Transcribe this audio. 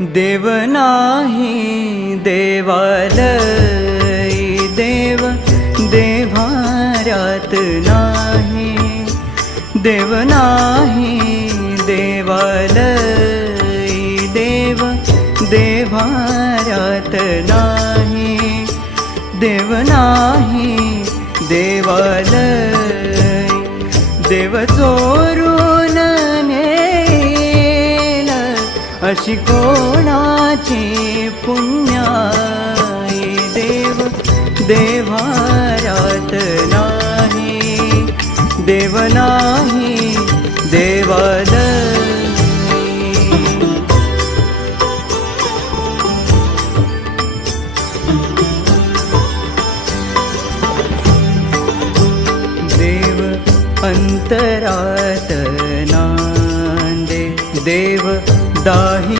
देव नाही देवालय देव देव्हाऱ्यात नाही. देव नाही देवालय देव देव्हाऱ्यात नाही. देव नाही देवालय देव चोरू अशी कोणाचे पुण्याई देव? देवारात नाही. देव नाही देवालय देव अंतरात नांदे. देव दाही